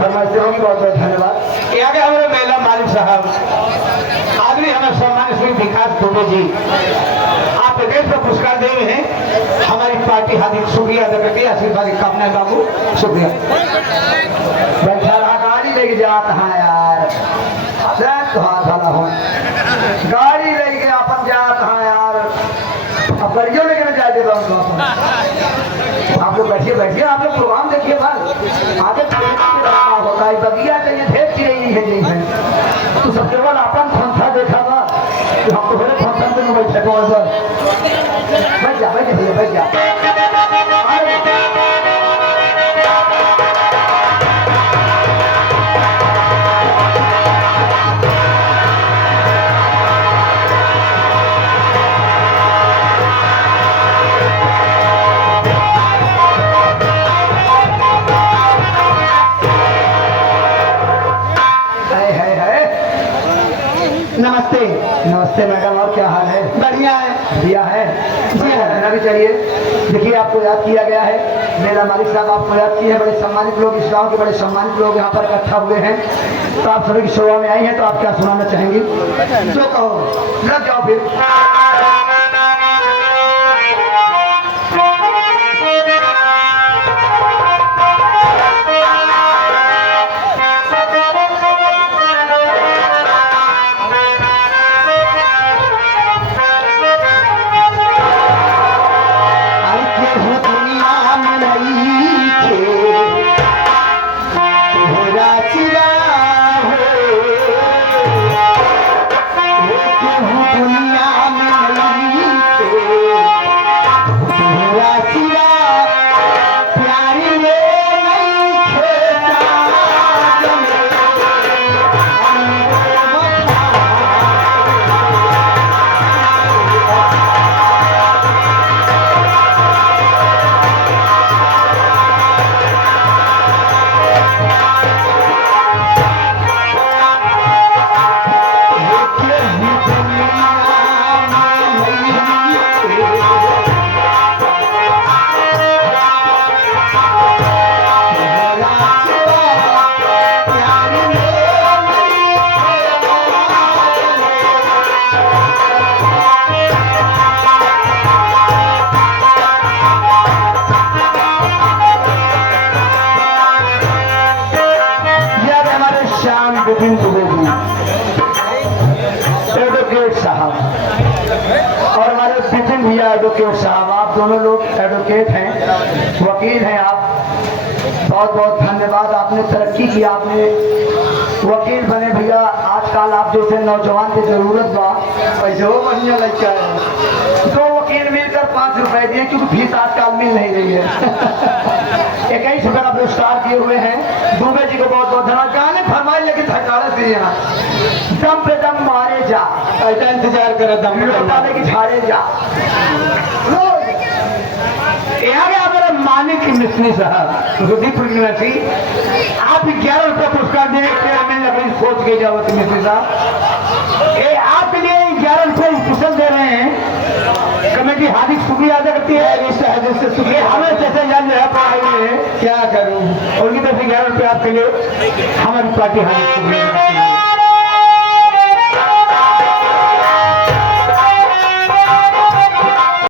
फरमाइश होगी, बहुत बहुत धन्यवाद। यहाँ के हमारे मेला मालिक साहब आदमी हमें सम्मान श्री विकास दुबे जी आप प्रदेश में पुरस्कार दे रहे हैं। हमारी पार्टी हार्दिक शुक्रिया अदा करती है। आशीर्वाद कामना बाबू शुक्रिया। बैठा रहा गाड़ी लेके जाता है यार, भला हो गाड़ी लेके अपन जाता है यार, अब गाड़ियों लेके ना जाए देगा उनको। आप लोग बैठिए बैठिए, आप लोग प्रोग्राम देखिए बस आगे होता है। बगिया चाहिए ढेर चीजें नहीं है तो सब केवल अपन फंसा देखा था कि हम तो बड़े फंक्शन में बैठे को बैठ जा भैया बैठ जा। नमस्ते। नमस्ते मैडम, और क्या हाल है? बढ़िया है। दिया है जी, रहना भी चाहिए। देखिए आपको याद किया गया है, मेला मालिक साहब आपको याद किए हैं। बड़े सम्मानित लोग, इस गाँव के बड़े सम्मानित लोग यहाँ पर इकट्ठा हुए हैं, तो आप सभी की सेवा में आई हैं, तो आप क्या सुनाना चाहेंगी? जो कहो लग जाओ फिर। एडवोकेट साहब और हमारे विपिन भैया एडवोकेट साहब, आप दोनों लोग एडवोकेट हैं, वकील हैं आप। बहुत बहुत धन्यवाद, आपने तरक्की की, आपने वकील बने भैया। आजकल आप जैसे नौजवान की जरूरत बा, पैसे हो बढ़िया लग जाए। 2 वकील मिलकर 5 रुपए दिए, क्योंकि फीस आजकल मिल नहीं रही है। 21 रुपए का पुरस्कार किए हुए हैं। दुबे जी को बहुत बहुत धन्यवाद। गाने फरमाए लेकिन धकालत दिए यहाँ, दम पे दम मारे जा, ऐसा इंतजार करे दम डाले की झाड़े जा। यहाँ के हमारे मानिक मिश्री साहब रुद्रपुर निवासी आप 11 रुपये पुरस्कार देने के लकड़ी सोच के जाओ मिश्री साहब, ये आपके लिए 11 रुपये स्पेशल दे रहे हैं। कमेटी हार्दिक शुक्रिया अदा करती है। जिससे शुक्रिया हमें जैसे जान जो है पढ़ाई में क्या करूँ, उनकी तरफ से 11 रुपये आपके लिए हमारी पार्टी हार्दिक शुक्रिया।